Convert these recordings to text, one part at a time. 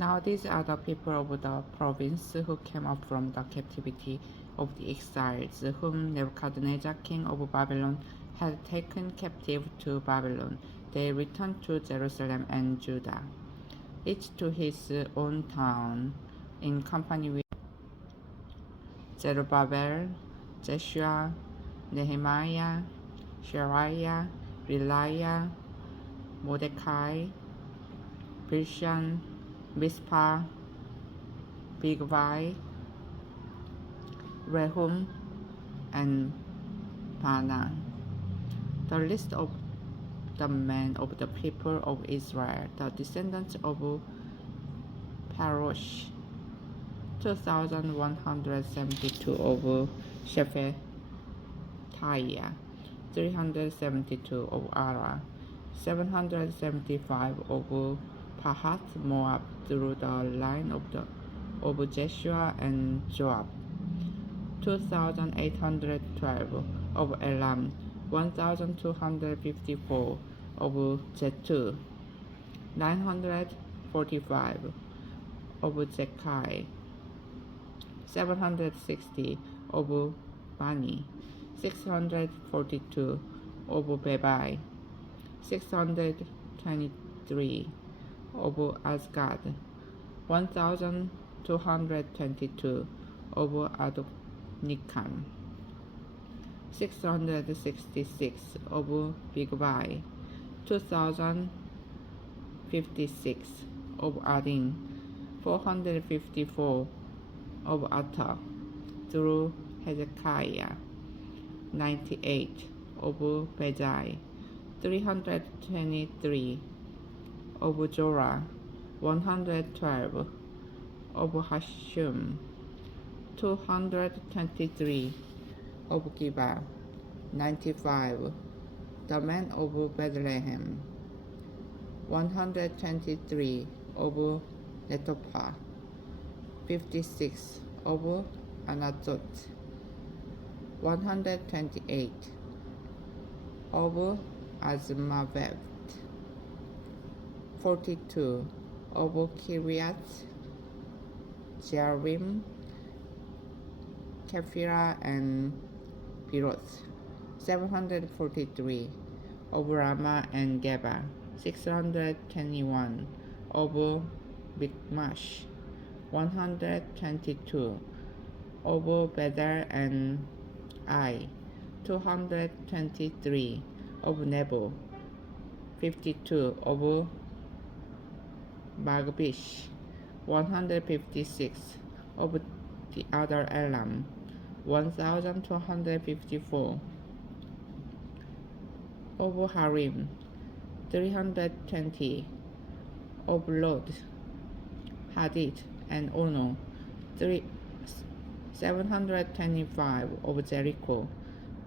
Now these are the people of the province who came up from the captivity of the exiles, whom Nebuchadnezzar king of Babylon had taken captive to Babylon. They returned to Jerusalem and Judah, each to his own town, in company with Zerubbabel, Jeshua, Nehemiah, Shariah, Reliah, Mordecai, Bilshan, Mispah, Bigvai, Rehum, and Baana. The list of the men of the people of Israel, the descendants of Parosh, 2,172 of Shephatiah, 372 of Ara, 775 of Pahath Moab through the line of Jeshua and Joab, 2,812 of Elam, 1,254 of Jetu, 945 of Zekai, 760 of Bani, 642 of Bebai, 623 of Asgad, 1,222 of Adonikam, 666 of Bigvai, 2,056 of Adin, 454 of Atta, through Hezekiah, 98 of Bezai, 323 of Jorah, 112 of Hashum, 223 of Gibeah, 95 the men of Bethlehem, 123 of Netophah, 56 of Anatoth, 128 of Azmaveth, 42 of Kiriath Jearim, Kephirah, and Beeroth, 743 of Ramah and Geba, 621 of Michmash, 122 of Bethel and Ai, 223 of Nebo, 52 of Magbish, 156 of the other Elam, 1,254 of Harim, 320 of Lod, Hadid, and Ono, 725 of Jericho,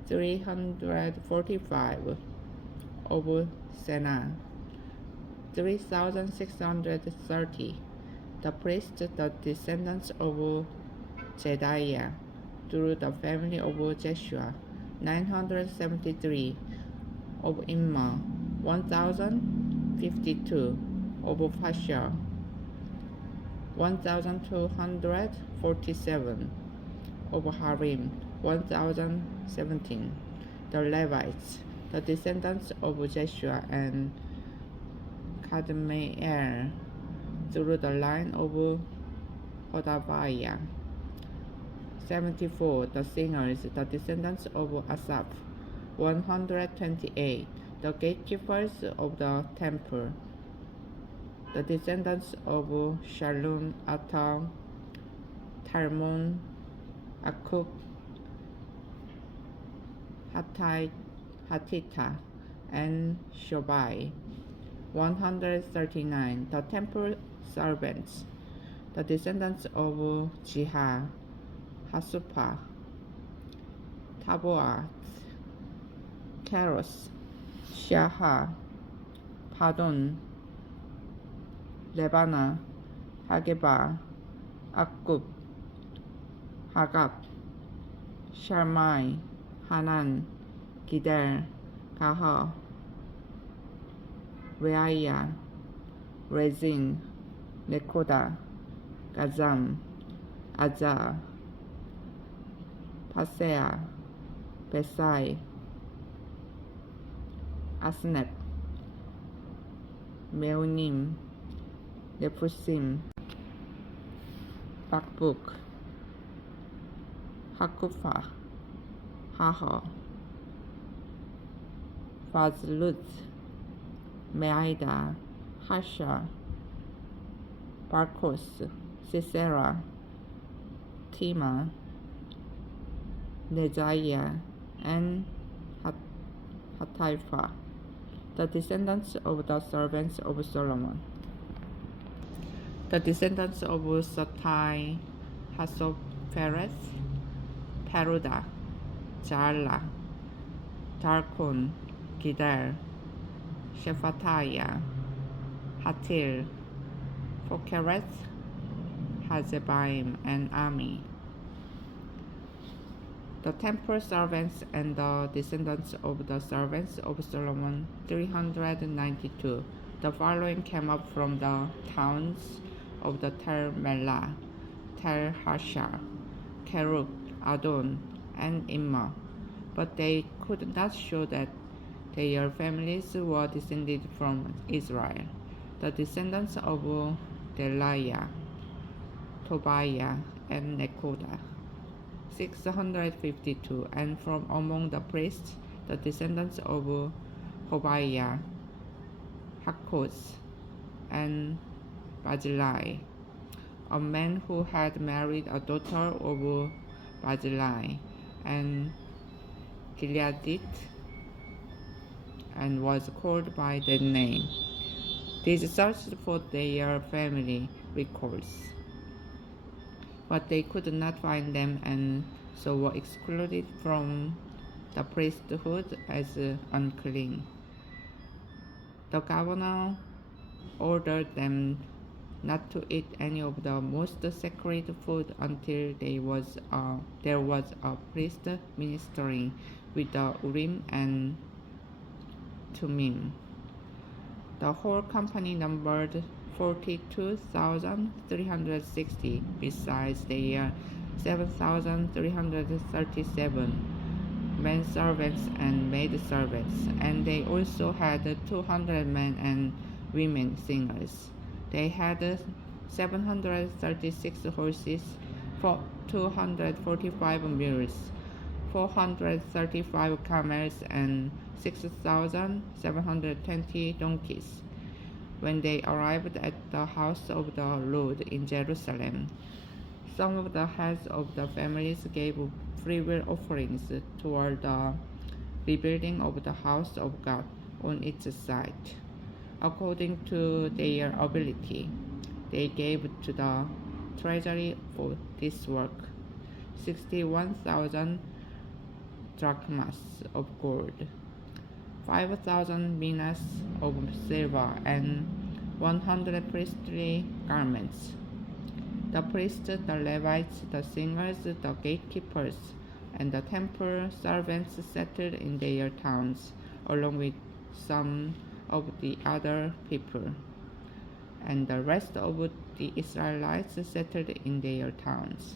345 of Senah, 3,630 the priests, the descendants of Jediah, through the family of Jeshua, 973 of Immer, 1,052 of Pashur, 1,247 of Harim, 1,017 the Levites, the descendants of Jeshua and Kadmiel, through the line of Hodaviah, 74 the singers, the descendants of Asaph, 128 the gatekeepers of the temple, the descendants of Shalom, Atal, Talmon, Akub, Hatita, and Shobai, 139 the temple servants, the descendants of Jiha, Hasupah, Taboat, Keros, Shaha, Padon, Lebana, Hageba, Akub, Hagab, Sharmai, Hanan, Gidel, Kahal, Reaiah, Rezin, Nekoda, Gazam, Azar, Pasea, Besai, Asnep, Meonim, Nefusim, Bakbuk, Hakufa, Haha, Fazlut, Meida, Hasha, Barkos, Sisera, Tima, Neziah, and Hataifa, the descendants of the servants of Solomon. The descendants of Satai, Hasophereth, Peruda, Jala, Darkon, Gidel, Shephatiah, Hatil, Phokereth, Hazebaim, and Ami. The temple servants and the descendants of the servants of Solomon, 392. The following came up from the towns of the Tel Melah, Tel Harsha, Kerub, Adon, and Immer, but they could not show that their families were descended from Israel. The descendants of Deliah, Tobiah, and Nekoda, 652, and from among the priests, the descendants of Hobiah, Hakkos, and Barzillai, a man who had married a daughter of Barzillai, and Gileadite, and was called by that name. These searched for their family records, but they could not find them, and so were excluded from the priesthood as unclean. The governor ordered them not to eat any of the most sacred food until there was a priest ministering with the Urim and Thummim. The whole company numbered 42,360, besides their 7,337 men servants and maid servants, and they also had 200 men and women singers. They had 736 horses, 245 mules, 435 camels, and 6,720 donkeys. When they arrived at the house of the Lord in Jerusalem, some of the heads of the families gave freewill offerings toward the rebuilding of the house of God on its site. According to their ability, they gave to the treasury for this work 61,000 drachmas of gold, 5,000 minas of silver, and 100 priestly garments. The priests, the Levites, the singers, the gatekeepers, and the temple servants settled in their towns, along with some of the other people, and the rest of the Israelites settled in their towns.